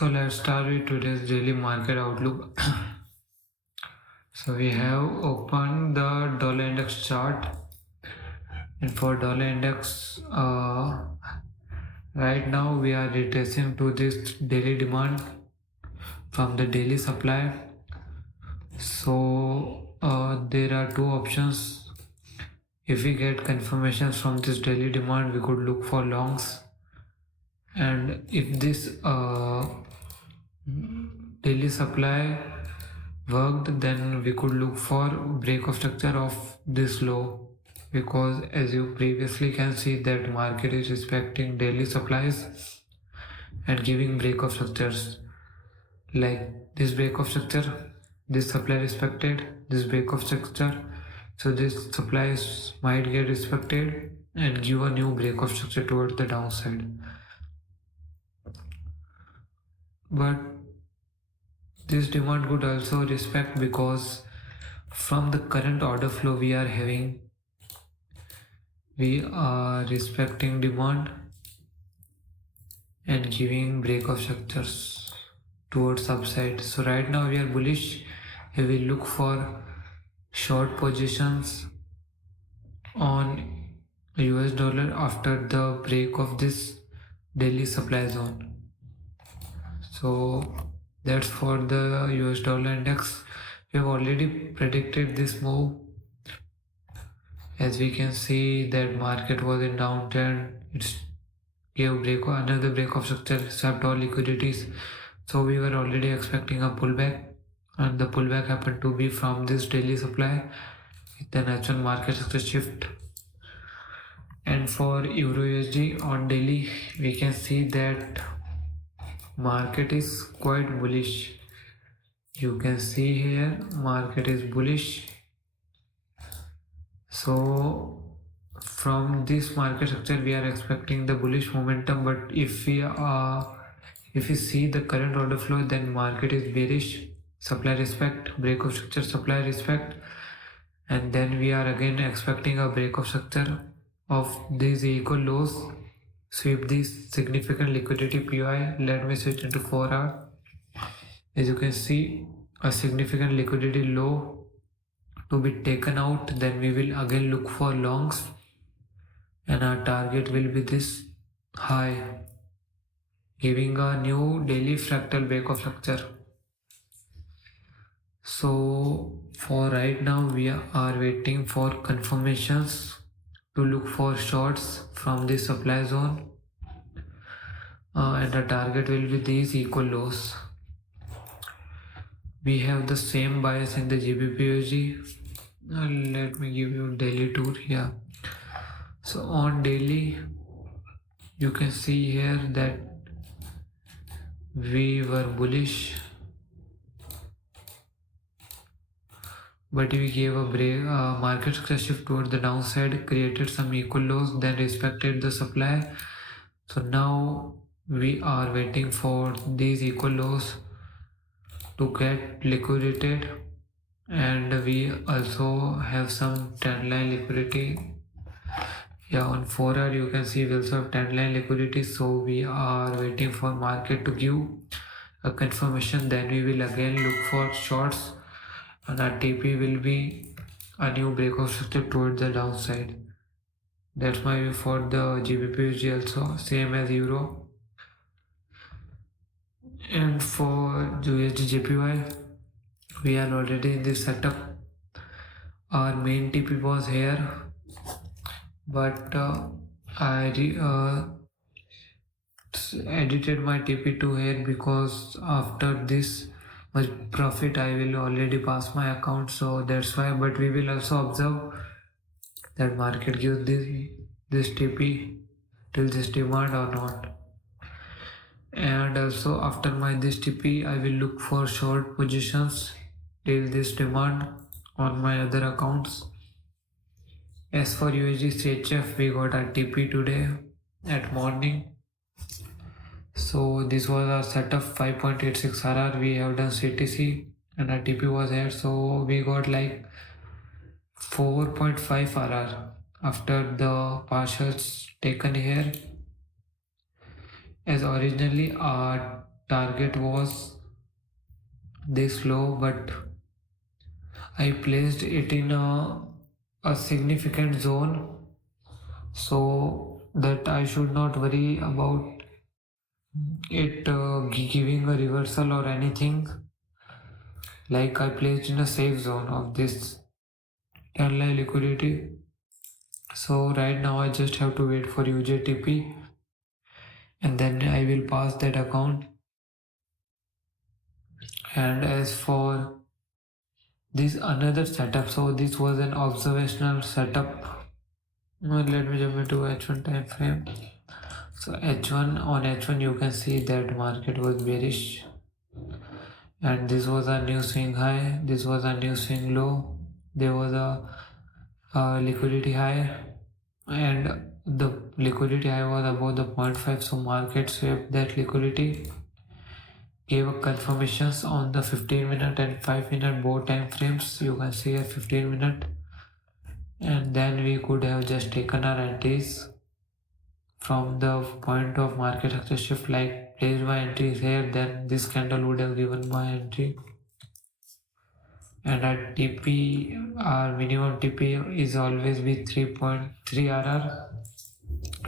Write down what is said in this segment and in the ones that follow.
So let's start with today's daily market outlook. So we have opened the dollar index chart, and for dollar index, right now we are retracing to this daily demand from the daily supply. So there are two options. If we get confirmations from this daily demand, we could look for longs, and if this daily supply worked, then we could look for break of structure of this low, because as you previously can see that market is respecting daily supplies and giving break of structures like this break of structure, this supply respected, this break of structure. So this supplies might get respected and give a new break of structure towards the downside. But this demand could also respect, because from the current order flow we are having, we are respecting demand and giving break of structures towards upside. So right now we are bullish. We will look for short positions on US dollar after the break of this daily supply zone. So that's for the US dollar index. We have already predicted this move. As we can see that market was in downtrend, it's gave another break of structure, swept all liquidities. So we were already expecting a pullback, and the pullback happened to be from this daily supply, the natural market structure shift. And for Euro USD on daily, we can see that market is quite bullish. You can see here market is bullish. So from this market structure we are expecting the bullish momentum, but if we see the current order flow, then market is bearish, supply respect, break of structure, supply respect, and then we are again expecting a break of structure of these equal lows, sweep these significant liquidity POI. Let me switch into 4 hour. As you can see, a significant liquidity low to be taken out, then we will again look for longs, and our target will be this high, giving a new daily fractal break of structure. So for right now we are waiting for confirmations to look for shorts from the supply zone, and the target will be these equal lows. We have the same bias in the GBP. Let me give you daily tour here. So on daily, you can see here that we were bullish, but we gave a break, market shift towards the downside, created some equal lows, then respected the supply. So now we are waiting for these equal lows to get liquidated, and we also have some trend line liquidity. Yeah, on 4 hour you can see we also have trend line liquidity, so we are waiting for market to give a confirmation, then we will again look for shorts, and our TP will be a new break of structure towards the downside. That's my view for the GBP also, same as Euro. And for USD JPY, we are already in this setup. Our main TP was here, but I edited my TP to here, because after this much profit I will already pass my account, so that's why. But we will also observe that market gives this TP till this demand or not. And also after my this TP I will look for short positions till this demand on my other accounts. As for USD CHF, we got our TP today at morning. So this was our setup 5.86 RR. We have done CTC and our TP was here, so we got like 4.5 RR after the partials taken here. As originally our target was this low, but I placed it in a significant zone so that I should not worry about it giving a reversal or anything. Like I placed in a safe zone of this 10 line liquidity. So right now I just have to wait for UJTP and then I will pass that account. And as for this another setup, so this was an observational setup. Let me jump into H1 time frame. So H1 you can see that market was bearish, and this was a new swing high, this was a new swing low, there was a liquidity high, and the liquidity high was above the 0.5, so market swept that liquidity, gave a confirmations on the 15-minute and 5-minute both time frames. You can see a 15-minute, and then we could have just taken our entries from the point of market structure shift, like place my entries here, then this candle would have given my entry. And at TP, our minimum TP is always be 3.3 RR.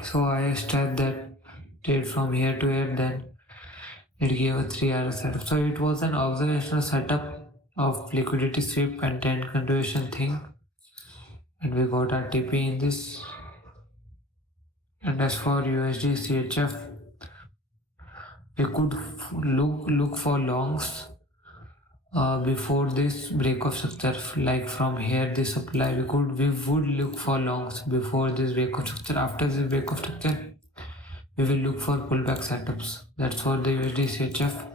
So I start that trade from here to here, then it gave a 3 RR setup. So it was an observational setup of liquidity sweep and trend continuation thing, and we got our TP in this. And as for USD CHF, we could look for longs before this break of structure. Like from here, this supply we would look for longs before this break of structure. After this break of structure, we will look for pullback setups. That's for the USD CHF,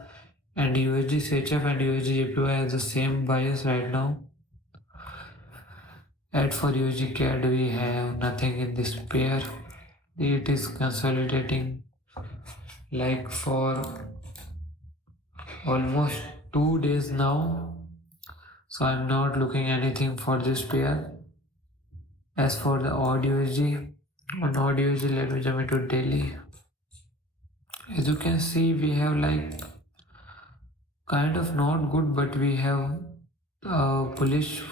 and USD CHF and USD JPY has the same bias right now. And for USD CAD, we have nothing in this pair. It is consolidating like for almost 2 days now, so I'm not looking anything for this pair. As for the odd USD, on odd USD, let me jump into daily. As you can see, we have like kind of not good, but we have bullish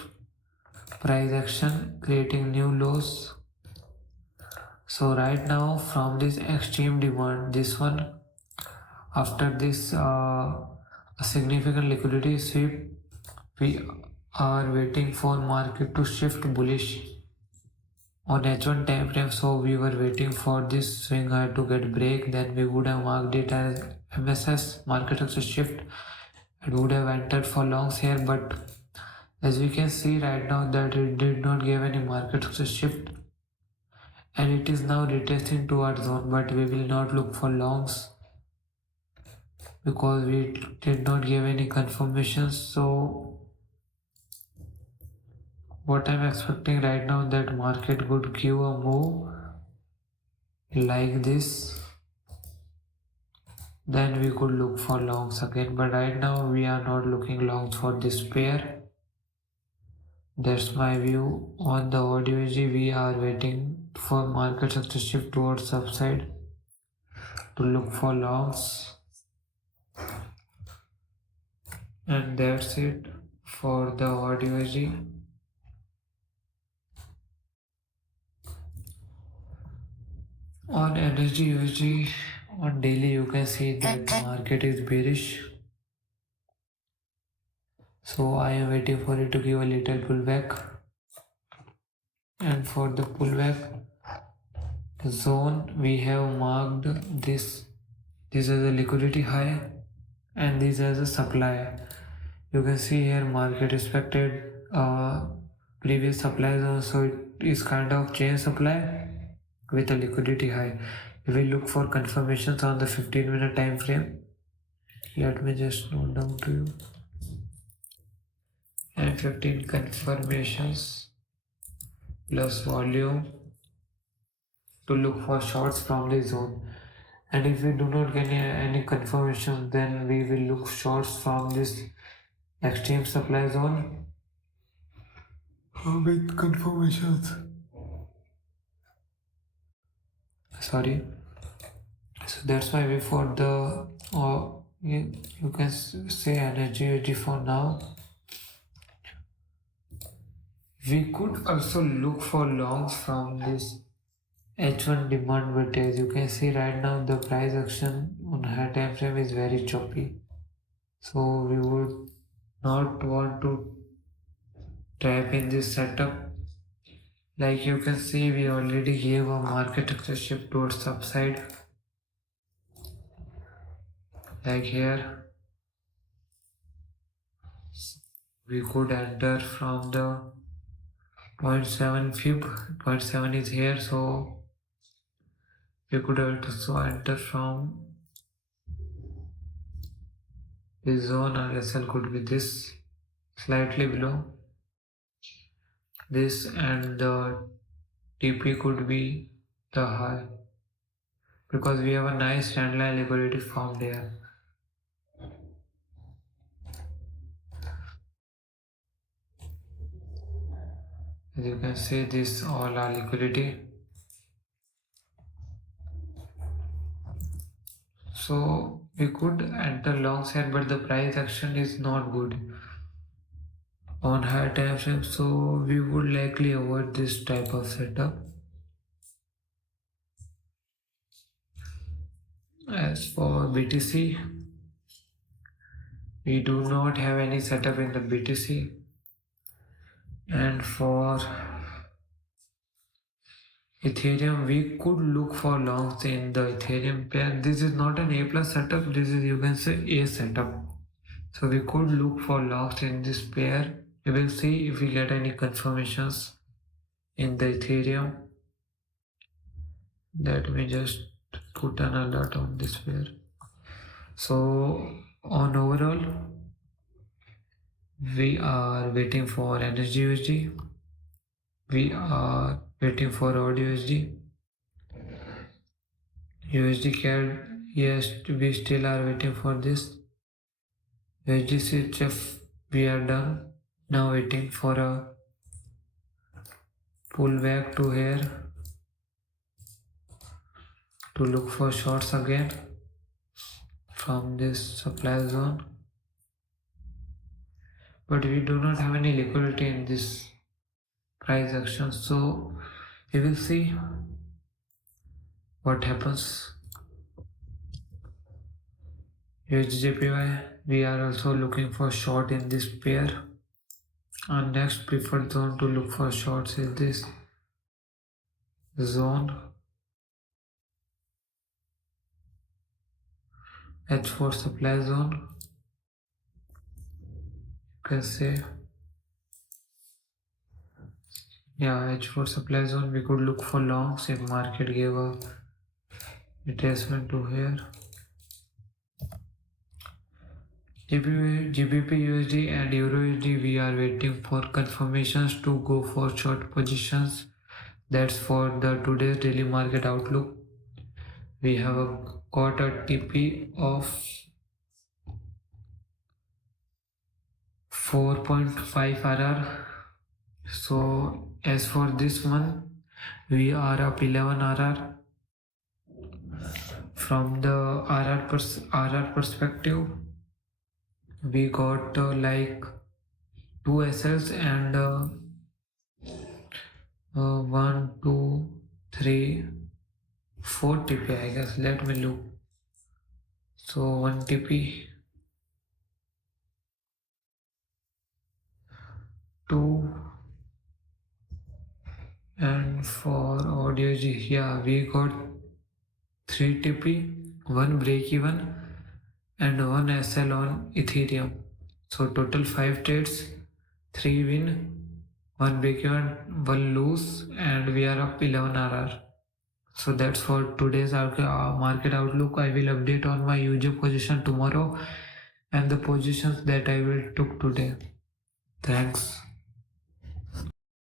price action creating new lows. So right now from this extreme demand, this one, after this a significant liquidity sweep, we are waiting for market to shift bullish on H1 time frame. So we were waiting for this swing high to get break, then we would have marked it as MSS, market structure shift, and would have entered for longs here. But as we can see right now that it did not give any market structure shift, and it is now retesting to our zone, but we will not look for longs because we did not give any confirmations. So what I'm expecting right now, that market would give a move like this, then we could look for longs again, but right now we are not looking longs for this pair. That's my view. On the ODVG, we are waiting for market structure shift towards upside to look for longs, and that's it for the ODVG. On energy USG, on daily you can see that market is bearish, so I am waiting for it to give a little pullback. And for the pullback zone, we have marked this as a liquidity high and this as a supply. You can see here market respected previous supply zone, so it is kind of chain supply with a liquidity high. We will look for confirmations on the 15-minute time frame. Let me just note down to you. And 15 confirmations plus volume to look for shorts from the zone. And if we do not get any confirmation, then we will look shorts from this extreme supply zone with confirmations. Sorry. So that's why we for the you can say energy USD for now. We could also look for longs from this H1 demand, but as you can see right now the price action on high time frame is very choppy, so we would not want to trap in this setup. Like you can see, we already gave a market structure shift towards upside, like here. We could enter from the 0.7 fib. 0.7 is here, so we could also enter from this zone. Our SL could be this, slightly below this, and the TP could be the high, because we have a nice trendline liquidity formed here. As you can see, this all are liquidity. So we could enter longs here, but the price action is not good on higher time frame, so we would likely avoid this type of setup. As for BTC, we do not have any setup in the BTC. And for Ethereum, we could look for longs in the Ethereum pair. This is not an A plus setup, this is, you can say, A setup. So we could look for longs in this pair. We will see if we get any confirmations in the Ethereum. Let me just put an alert on this pair. So on overall, we are waiting for energy USD. We are waiting for odd USD. USD CAD, yes, we still are waiting for this. USD CHF, we are done. Now waiting for a pullback to here to look for shorts again from this supply zone. But we do not have any liquidity in this price action, so we will see what happens. USDJPY, we are also looking for short in this pair. Our next preferred zone to look for shorts is this zone, H4 supply zone. You can say, yeah, H4 supply zone. We could look for longs if market gave a retracement to here. GBP USD and Euro USD, we are waiting for confirmations to go for short positions. That's for the today's daily market outlook. We have got a TP of 4.5 RR. So as for this one, we are up 11 RR. From the RR perspective, we got like 2 SLs and 1, 2, 3, 4 TP, I guess. Let me look. So 1 TP, 2, and for audio G, yeah, we got 3 TP, 1 break even, and 1 SL on Ethereum. So total 5 trades, 3 win, 1 break even, 1 lose, and we are up 11 RR. So that's for today's market outlook. I will update on my user position tomorrow and the positions that I will took today. Thanks.